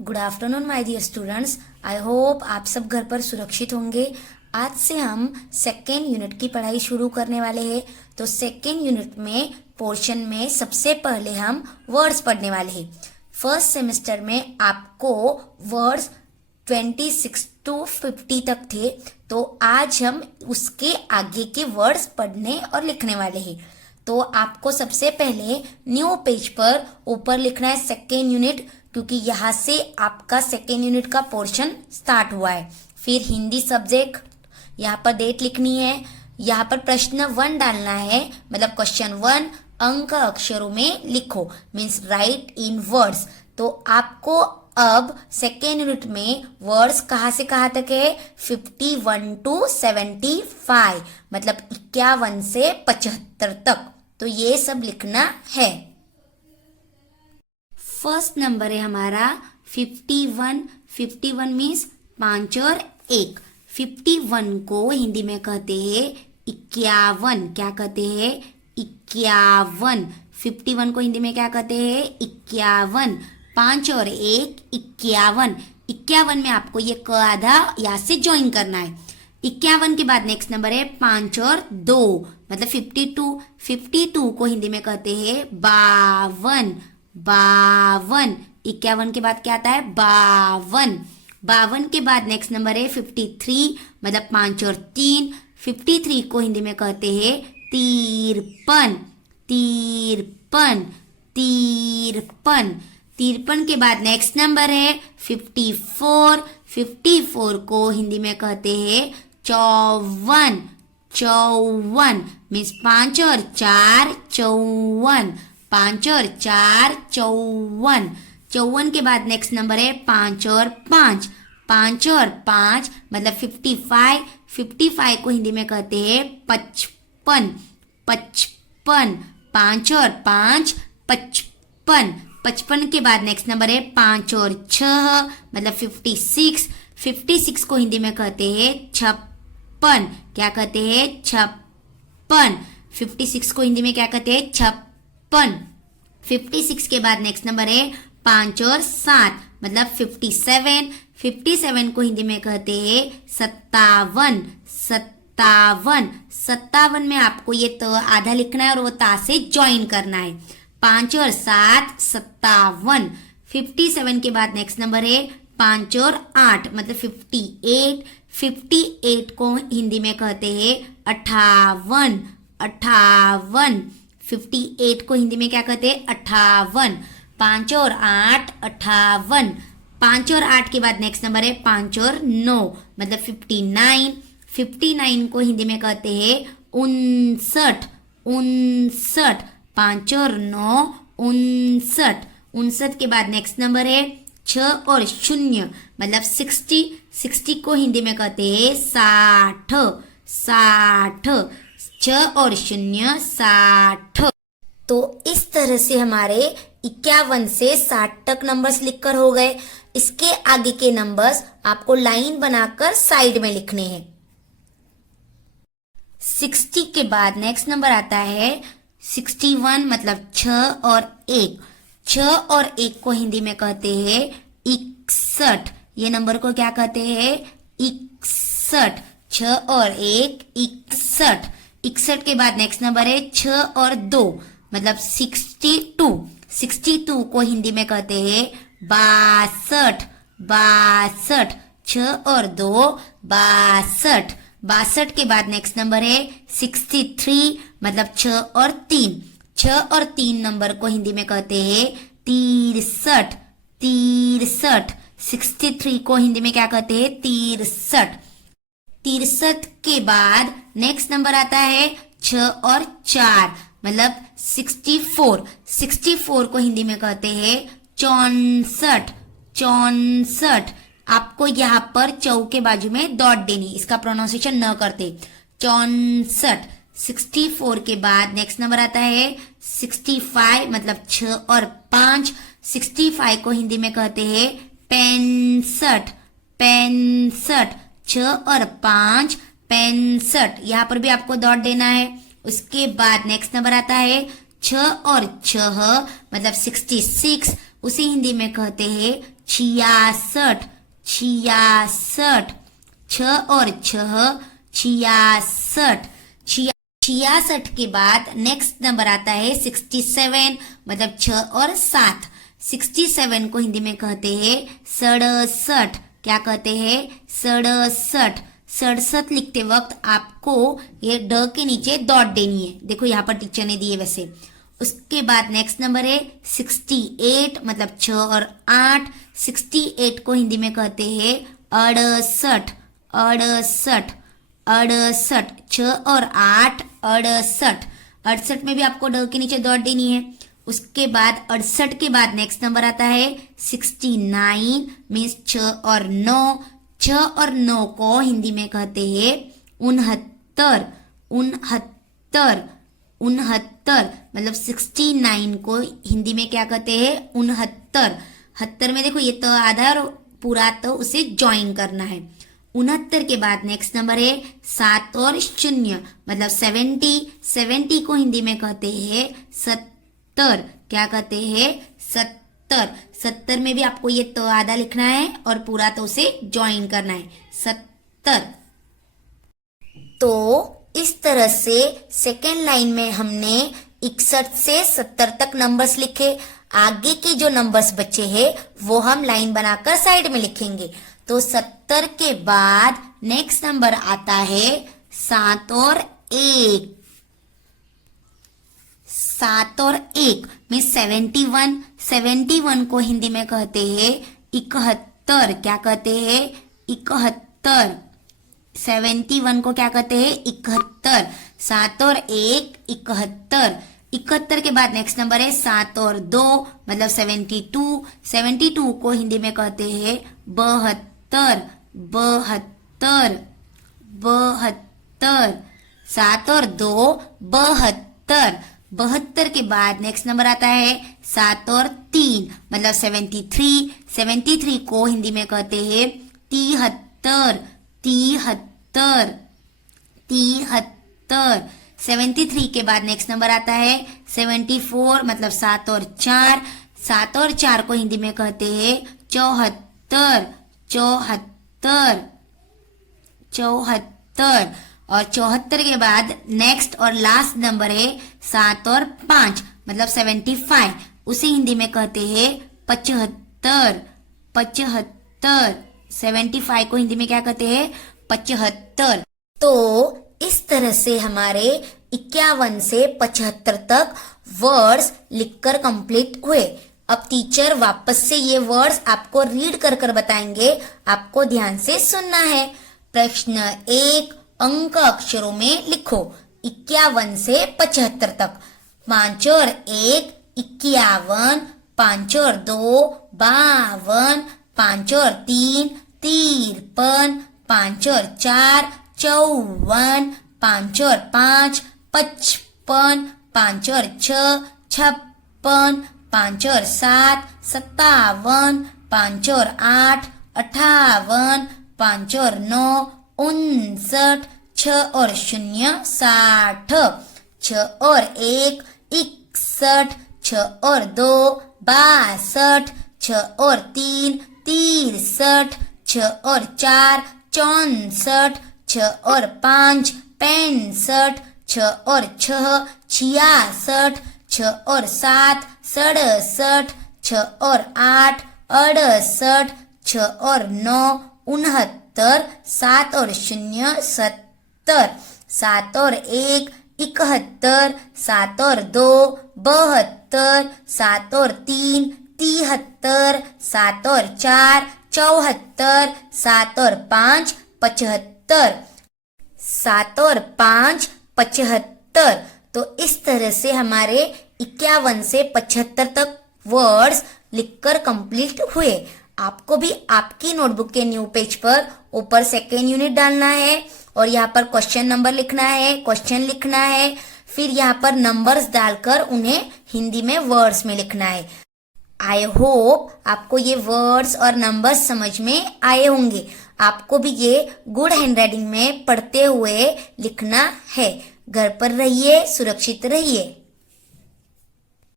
Good afternoon my dear students. I hope आप सब घर पर सुरक्षित होंगे। आज से हम सेकेंड यूनिट की पढ़ाई शुरू करने वाले हैं। तो सेकेंड यूनिट में पोर्शन में सबसे पहले हम वर्ड्स पढ़ने वाले हैं। फर्स्ट सेमेस्टर में आपको वर्ड्स 26 to 50 तक थे, तो आज हम उसके आगे के वर्ड्स पढ़ने और लिखने वाले हैं। तो आपको सबसे पहले न्यू पेज पर ऊपर लिखना है सेकेंड यूनिट, क्योंकि यहाँ से आपका सेकेंड यूनिट का पोर्शन स्टार्ट हुआ है। फिर हिंदी सब्जेक्ट, यहाँ पर डेट लिखनी है। यहाँ पर प्रश्न 1 डालना है, मतलब क्वेश्चन 1 अंक अक्षरों में लिखो, मीन्स राइट इन वर्ड्स। तो आपको अब सेकेंड यूनिट में वर्ड्स कहाँ से कहाँ तक है? 51 to 75, मतलब 51 से 75 तक। तो ये सब लिखना है। फर्स्ट नंबर है हमारा 51। 51 मीन्स 5 और 1। 51 को हिंदी में कहते हैं 51। क्या कहते हैं? 51। 51 को हिंदी में क्या कहते हैं? 51। 5 और 1 51। 51 में आपको ये क आधा यहाँ से ज्वाइन करना है। 51 के बाद नेक्स्ट नंबर है 5 और 2, मतलब 52। 52 को हिंदी में कहते हैं 52। 52। 51 के बाद क्या आता है? 52। 52 के बाद नेक्स्ट नंबर है 53, मतलब 5 और 3। 53 को हिंदी में कहते हैं 53। 53। 53। 53 के बाद नेक्स्ट नंबर है 54। 54 को हिंदी में कहते हैं 54। 54 मीन्स 5 और 4 54। 5 और 4 54। 54 के बाद नेक्स्ट नंबर है 5 और 5। 5 और 5 मतलब 55। 55 को हिंदी में कहते हैं 55। 55। 5 और 5 55। 55 के बाद नेक्स्ट नंबर है 5 और 6, मतलब 56। 56 को हिंदी में कहते हैं 56। क्या कहते हैं? 56। 56 को हिंदी में क्या कहते हैं? 56। 56 के बाद नेक्स्ट नंबर है 5 और 7, मतलब 57। 57 को हिंदी में कहते हैं 57। 57। 57 में आपको ये तो आधा लिखना है और वो ता से ज्वाइन करना है। 5 और 7 57। 57 के बाद नेक्स्ट नंबर है 5 और 8, मतलब 58। 58 को हिंदी में कहते हैं 58। 58। 58 को हिंदी में क्या कहते हैं? 58। 5 और 8 58। 5 और 8 के बाद नेक्स्ट नंबर है 5 और 9, मतलब 59। 59 को हिंदी में कहते हैं 59। 59। 5 और 9 59। 59 के बाद नेक्स्ट नंबर है 6 और 0, मतलब 60। 60 को हिंदी में कहते हैं 60। 60। 6 और 0 60। तो इस तरह से हमारे 51 से 60 तक नंबर्स लिखकर हो गए। इसके आगे के नंबर्स आपको लाइन बनाकर साइड में लिखने हैं। 60 के बाद नेक्स्ट नंबर आता है 61, मतलब 6 और 1। 6 और 1 को हिंदी में कहते हैं 61। ये नंबर को क्या कहते हैं? 61। 6 और 1 61। 61 के बाद नेक्स्ट नंबर है 6 और 2, मतलब 62। 62 को हिंदी में कहते हैं 62। 62। 6 और 2 62। 62 के बाद नेक्स्ट नंबर है 63, मतलब 6 और 3। 6 और 3 नंबर को हिंदी में कहते हैं 63। 63। 63 को हिंदी में क्या कहते हैं? 63। 63 के बाद नेक्स्ट नंबर आता है 6 और 4, मतलब 64। 64 को हिंदी में कहते हैं 64। 64। आपको यहाँ पर चौ के बाजू में डॉट देनी, इसका प्रोनाउंसिएशन न करते। 64। 64 के बाद नेक्स्ट नंबर आता है 65, मतलब 6 और 5। 65 को हिंदी में कहते हैं 65। 65। 6 और 5 65। यहाँ पर भी आपको डॉट देना है। उसके बाद नेक्स्ट नंबर आता है 6 और 6, मतलब 66। उसे हिंदी में कहते हैं 66, 66, 6 और 6 66, 66 के बाद नेक्स्ट नंबर आता है 67, मतलब 6 और 7, 67 को हिंदी में कहते हैं 67, क्या कहते हैं 67, 67 लिखते वक्त आपको ये ड के नीचे डॉट देनी है, देखो यहाँ पर टीचर ने दिए वैसे। उसके बाद नेक्स्ट नंबर है 68, मतलब 6 और 8, 68 को हिंदी में कहते हैं 68, 68, 68, 6 और 8 68, 68 में भी आपको ड के नीचे डॉट देनी है। उसके बाद 68 के बाद नेक्स्ट नंबर आता है 69, मीन्स 6 और 9, 6 और 9 को हिंदी में कहते हैं 69, 69, 69, मतलब 69 को हिंदी में क्या कहते हैं 69, 70 में देखो ये तो आधा और पूरा तो उसे ज्वाइन करना है। 69 के बाद नेक्स्ट नंबर है 7 और 0, मतलब 70, 70 को हिंदी में कहते हैं 70, क्या कहते हैं 70, 70 में भी आपको ये तो आधा लिखना है और पूरा तो उसे ज्वाइन करना है 70। तो इस तरह से सेकेंड लाइन में हमने 61 से 70 तक नंबर्स लिखे। आगे के जो नंबर्स बचे हैं वो हम लाइन बनाकर साइड में लिखेंगे। तो 70 के बाद नेक्स्ट नंबर आता है 7 और 1, 7 और 1 में 71, 71 को हिंदी में कहते हैं 71, क्या कहते हैं 71, 71 को क्या कहते हैं 71, 7 और 1 71, 71 के बाद नेक्स्ट नंबर है 7 और 2, मतलब 72, 72 को हिंदी में कहते हैं 72, 72, 72, 7 और 2 72, 72 के बाद नेक्स्ट नंबर आता है 7 और 3, मतलब 73, 73 को हिंदी में कहते हैं 73, 73, 73, 73 के बाद नेक्स्ट नंबर आता है 74, मतलब 7 और 4, 7 और 4 को हिंदी में कहते हैं 74, 74, 74, और 74 के बाद नेक्स्ट और लास्ट नंबर है 7 और 5, मतलब 75, उसे हिंदी में कहते हैं 75, 75, 75 को हिंदी में क्या कहते हैं 75। तो इस तरह से हमारे 51 से 75 तक वर्ड्स लिखकर कंप्लीट हुए। अब टीचर वापस से ये वर्ड्स आपको रीड कर कर बताएंगे, आपको ध्यान से सुनना है। प्रश्न 1, अंक अक्षरों में लिखो 51 से 75 तक। 5 और 1 51, 5 और 2 52, 5 और 3 53, 5 और 4 54, 5 और 5 55, 5 और 6 56, 5 और 7 57, 5 और 8 58, 5 और 9 59, 6 और 0 60, 6 और 1 61, 6 और 2 62, 6 और 3 63, 6 और 4 64, 6 और 5 65, 6 और 6 66, 6 और 7 67, 6 और 8 68, 6 और 9 69, 7 और 0 70, 7 और 1 71, 7 और 2 72, 7 और 3 73, 7 और 4 74, 7 और 5 75, 7 और 5 75। तो इस तरह से हमारे 51 से 75 तक वर्ड्स लिखकर कंप्लीट हुए। आपको भी आपकी नोटबुक के न्यू पेज पर ऊपर सेकेंड यूनिट डालना है और यहाँ पर क्वेश्चन नंबर लिखना है, क्वेश्चन लिखना है, फिर यहाँ पर नंबर्स डालकर उन्हें हिंदी में वर्ड्स में लिखना है। आई होप आपको ये वर्ड्स और नंबर्स समझ में आए होंगे। आपको भी ये गुड हैंडराइटिंग में पढ़ते हुए लिखना है। घर पर रहिए, सुरक्षित रहिए।